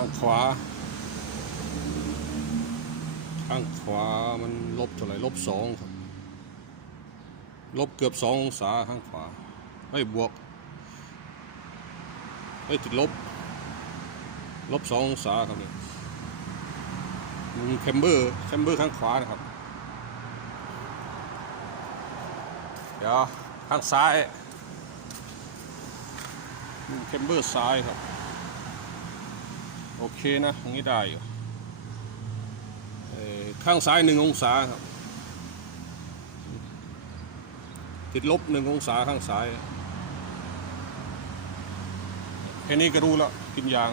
ข้างขวา ข้างขวามันลบเท่าไหร่ลบสองครับ ลบเกือบสององศาข้างขวาไม่บวกไม่ติดลบ ลบสององศาครับเนี่ยมีแคมเบอร์แคมเบอร์ข้างขวานะครับ เดี๋ยวข้างซ้ายมีแคมเบอร์ซ้ายครับ โอเคนะงนี้ได้อยู่ข้างซ้ายหนึ่งองศาครับติดลบหนึ่งองศาข้างซ้าย แค่นี้ก็รู้แล้วกินยาง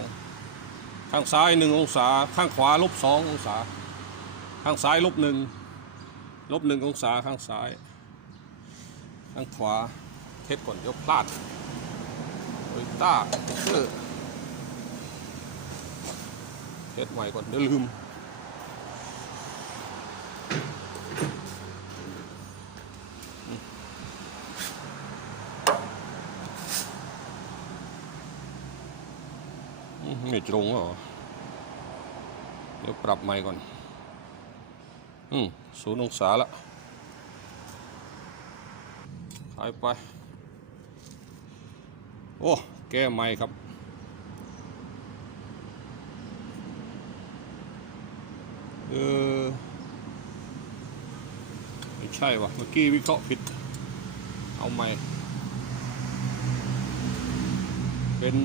ข้างซ้ายหนึ่งองศา ข้างขวาลบสององศา ข้างซ้ายลบหนึ่งลบหนึ่งองศาข้างซ้าย ข้างขวาเทสก่อนเดี๋ยวพลาดโอ้ยตาเออ เทสใหม่ก่อนเดี๋ยวลืมไม่ตรงเหรอ เดี๋ยวปรับใหม่ก่อน อืมศูนย์องศาละหายไป โอ้ แก้ใหม่ครับ เออไม่ใช่วะเมื่อกี้วิเคราะห์ผิด เอาใหม่ เป็น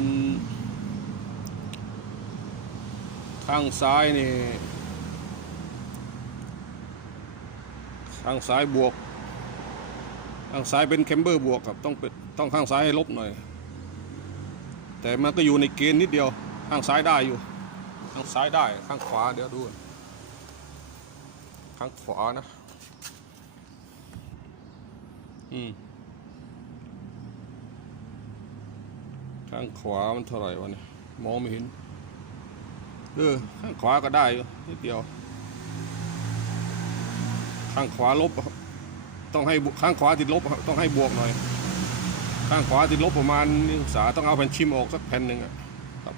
ข้างซ้ายนี่ ข้างซ้ายบวก ข้างซ้ายเป็นแคมเบอร์บวกครับ ต้องเป็นต้องข้างซ้ายให้ลบหน่อย แต่มันก็อยู่ในเกณฑ์นิดเดียว ข้างซ้ายได้อยู่ ข้างซ้ายได้ ข้างขวาเดี๋ยวดู ข้างขวานะ อืม ข้างขวามันเท่าไหร่วะเนี่ย มองไม่เห็น เออ ข้างขวาก็ได้ยุนิดเดียว ข้างขวาลบ ต้องให้ข้างขวาติดลบ ต้องให้บวกหน่อย ข้างขวาติดลบประมาณนึ่องศาต้องเอาแผ่นชิมออกสักแผ่นหนึ่งอะครับ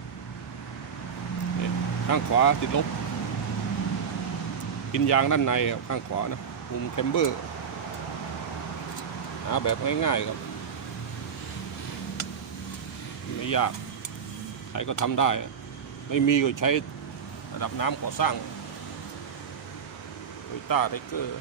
นี่ข้างขวาติดลบ กินยางด้านในครับข้างขวานะมุมแคมเบอร์หาแบบง่ายๆครับ ไม่ยาก ใครก็ทำได้ ไม่มีก็ใช้ระดับน้ำก่อสร้างโตยต้าไทเกอร์